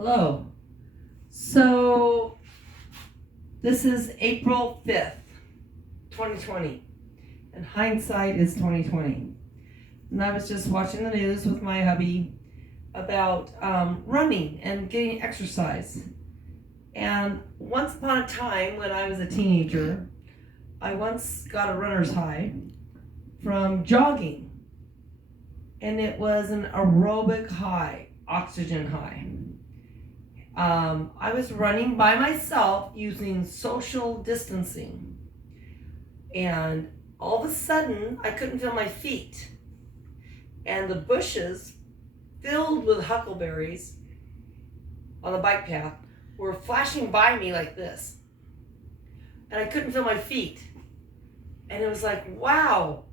Hello. So this is April 5th, 2020. And hindsight is 2020. And I was just watching the news with my hubby about running and getting exercise. And once upon a time when I was a teenager, I once got a runner's high from jogging. And it was an aerobic high, oxygen high. I was running by myself using social distancing. And all of a sudden, I couldn't feel my feet. And the bushes filled with huckleberries on the bike path were flashing by me like this. And I couldn't feel my feet. And it was like, wow,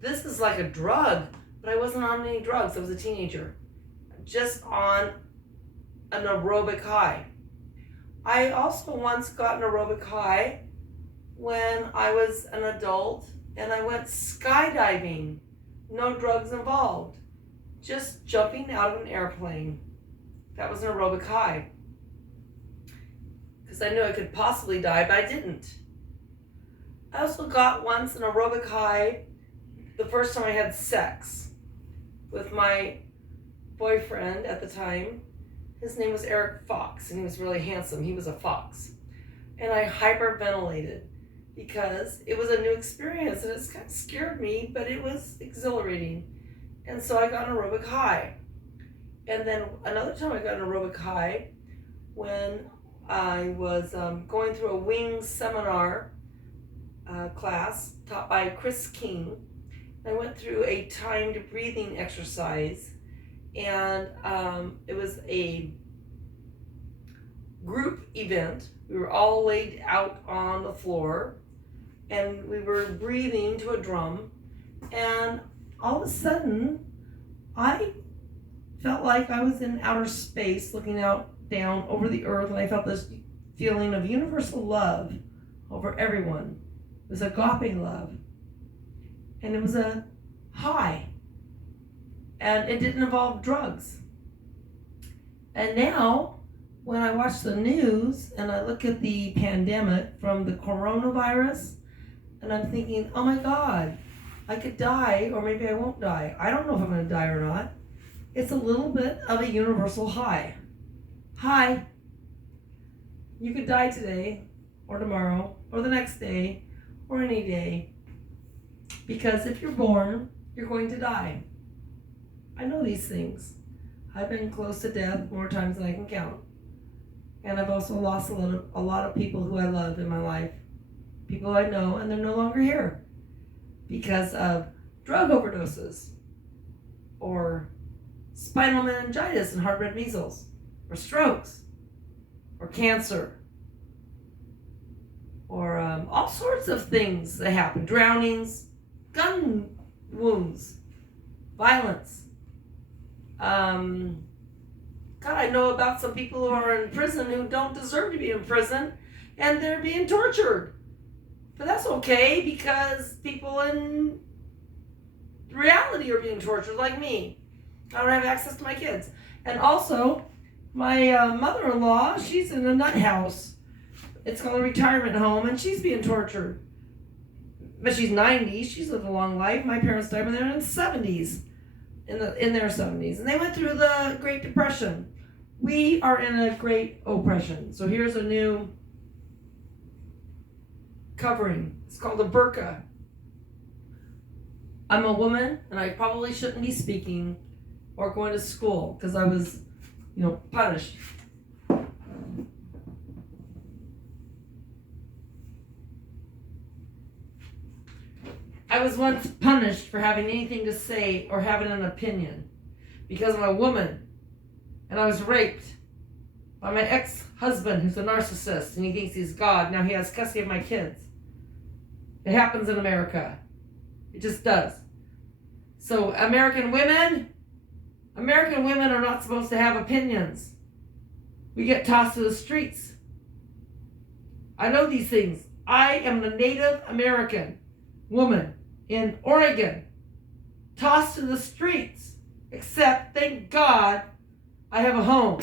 this is like a drug. But I wasn't on any drugs. I was a teenager. Just on an aerobic high. I also once got an aerobic high when I was an adult and I went skydiving. No drugs involved. Just jumping out of an airplane. That was an aerobic high. Because I knew I could possibly die, but I didn't. I also got once an aerobic high the first time I had sex with my boyfriend at the time. His name was Eric Fox, and he was really handsome. He was a fox. And I hyperventilated because it was a new experience, and it kind of scared me, but it was exhilarating. And so I got an aerobic high. And then another time I got an aerobic high when I was going through a wings seminar class taught by Chris King. I went through a timed breathing exercise, and it was a group event. We were all laid out on the floor, and we were breathing to a drum, and all of a sudden, I felt like I was in outer space looking out down over the earth, and I felt this feeling of universal love over everyone. It was agape love. And it was a high. And it didn't involve drugs. And now, when I watch the news and I look at the pandemic from the coronavirus, and I'm thinking, oh my God, I could die, or maybe I won't die. I don't know if I'm going to die or not. It's a little bit of a universal high. Hi. You could die today, or tomorrow, or the next day, or any day. Because if you're born, you're going to die. I know these things. I've been close to death more times than I can count. And I've also lost a lot of people who I love in my life. People I know, and they're no longer here. Because of drug overdoses. Or spinal meningitis and hard red measles. Or strokes. Or cancer. Or all sorts of things that happen. Drownings. Gun wounds, violence. God, I know about some people who are in prison who don't deserve to be in prison, and they're being tortured. But that's okay, because people in reality are being tortured, like me. I don't have access to my kids. And also, my mother-in-law, she's in a nut house. It's called a retirement home, and she's being tortured. But she's 90. She's lived a long life. My parents died when they were in the 70s, in their 70s. And they went through the Great Depression. We are in a great oppression. So here's a new covering. It's called a burqa. I'm a woman, and I probably shouldn't be speaking or going to school because I was, punished. I was once punished for having anything to say or having an opinion because I'm a woman, and I was raped by my ex-husband who's a narcissist, and he thinks he's God. Now he has custody of my kids. It happens in America. It just does. So American women are not supposed to have opinions. We get tossed to the streets. I know these things. I am a Native American woman in Oregon, tossed to the streets, except, thank God, I have a home.